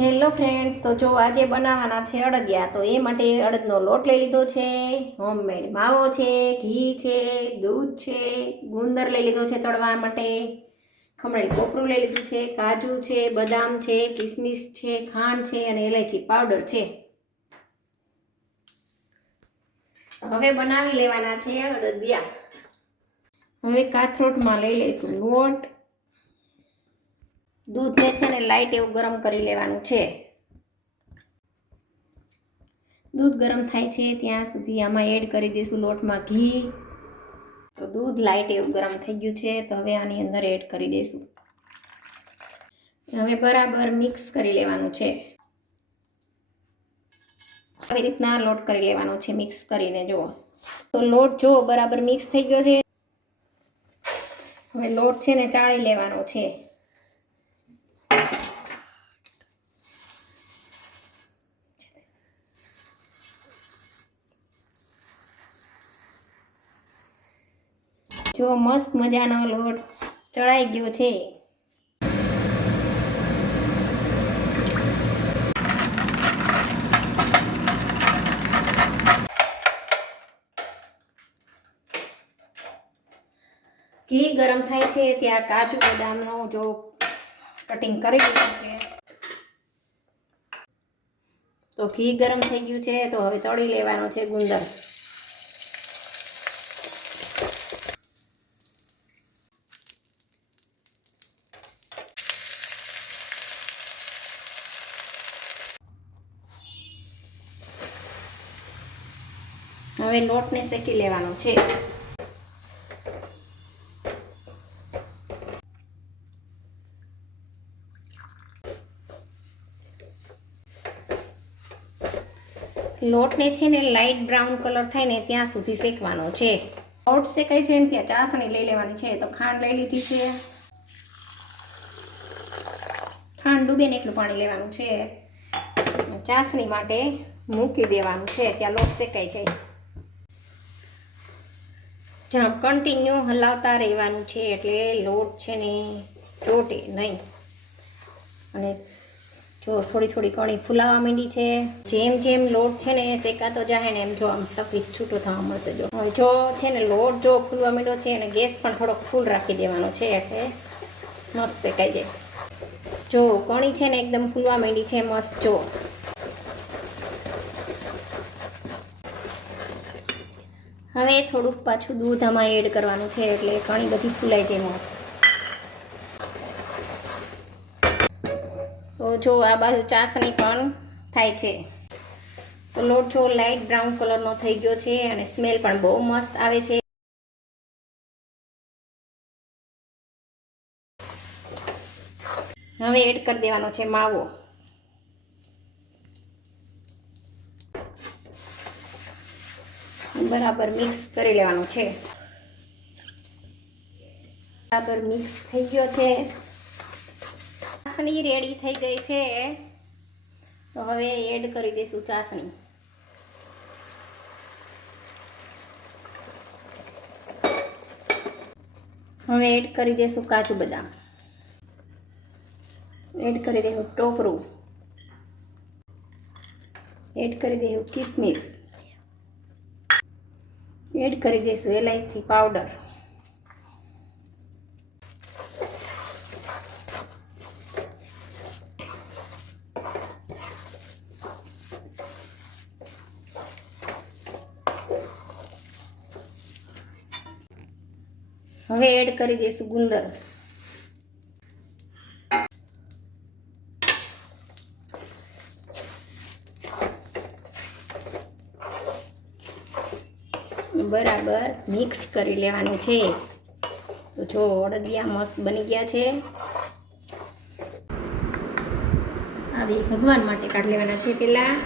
Hello friends, તો જો આજે બનાવવાના છે અડદિયા. તો એ માટે અડદનો લોટ લઈ લીધો છે, હોમમેડ માવો છે, ઘી છે, દૂધ છે, ગુંદર લઈ લીધો છે તળવા માટે, ખમણેલ કોપરું લઈ લીધું છે, કાજુ છે, બદામ છે, કિસમિસ છે, ખાંડ છે અને એલાયચી પાવડર છે. હવે બનાવી લેવાના છે અડદિયા. હવે કાથરોટમાં લઈ લઈશું લોટ. દૂધને છે ને લાઈટ એવું ગરમ કરી લેવાનું છે. દૂધ ગરમ થાય છે ત્યાં સુધી આમાં એડ કરી દઈશું લોટમાં ઘી. તો દૂધ લાઈટ એવું ગરમ થઈ ગયું છે, તો હવે આની અંદર એડ કરી દઈશું. હવે બરાબર મિક્સ કરી લેવાનું છે. આવી રીતના લોટ કરી લેવાનો છે મિક્સ કરીને. જુઓ તો લોટ જો બરાબર મિક્સ થઈ ગયો છે. હવે લોટ છે ને ચાળી લેવાનો છે. જો મસ્ત મજાનો લોટ ચડાઈ ગયો છે. ઘી ગરમ થાય છે ત્યાં કાજુ બદામનો જો કટિંગ કરી દીધું છે. તો ઘી ગરમ થઈ ગયું છે, તો હવે તળી લેવાનો છે ગુંદર. હવે લોટને શેકી લેવાનો છે. લોટને છે ને લાઇટ બ્રાઉન કલર થાય ને ત્યાં સુધી શેકવાનો છે. લોટ શેકાય છે ને ત્યાં ચાસણી લઈ લેવાની છે. તો ખાંડ લઈ લીધી છે. ખાંડ ડૂબે ને એટલું પાણી લેવાનું છે. ચાસણી માટે મૂકી દેવાનું છે ત્યાં લોટ શેકાય જાય. જ્યાં કન્ટિન્યુ હલાવતા રહેવાનું છે એટલે લોટ છે ને ચોટે નહીં. અને જો થોડી થોડી કણી ફૂલાવા માંડી છે. જેમ જેમ લોટ છે ને શેકાતો જાય ને એમ જો આમ ટપી છૂટો થવા મળશે. જો હવે જો છે ને લોટ જો ફૂલવા માંડ્યો છે અને ગેસ પણ થોડોક ફૂલ રાખી દેવાનો છે એટલે મસ્ત શેકાઈ જાય. જો કણી છે ને એકદમ ફૂલવા માંડી છે મસ્ત. જો હવે થોડુંક પાછું દૂધ આમાં એડ કરવાનું છે એટલે કણી બધી ફૂલાઈ જાય મસ્ત. તો જો આ બાજુ ચાસણી પણ થાય છે. તો લોટ જો લાઇટ બ્રાઉન કલરનો થઈ ગયો છે અને સ્મેલ પણ બહુ મસ્ત આવે છે. હવે એડ કરી દેવાનો છે માવો. બરાબર મિક્સ કરી લેવાનું છે. બરાબર મિક્સ થઈ ગયો છે. ચાસણી રેડી થઈ ગઈ છે. તો હવે એડ કરી દઈશું ચાસણી. હવે એડ કરી દઈશું કાજુ બદામ. એડ કરી દઈશું ટોપરું. એડ કરી દઈશું કિસમિસ. એડ કરી દઈશું એલાયચી પાવડર. હવે એડ કરી દઈશું ગુંદર. બરાબર મિક્સ કરી લેવાનું છે. તો જો અડદિયા મસ્ત બની ગયા છે. આવી ભગવાન માટે કાઢી લેવાના છે પહેલાં.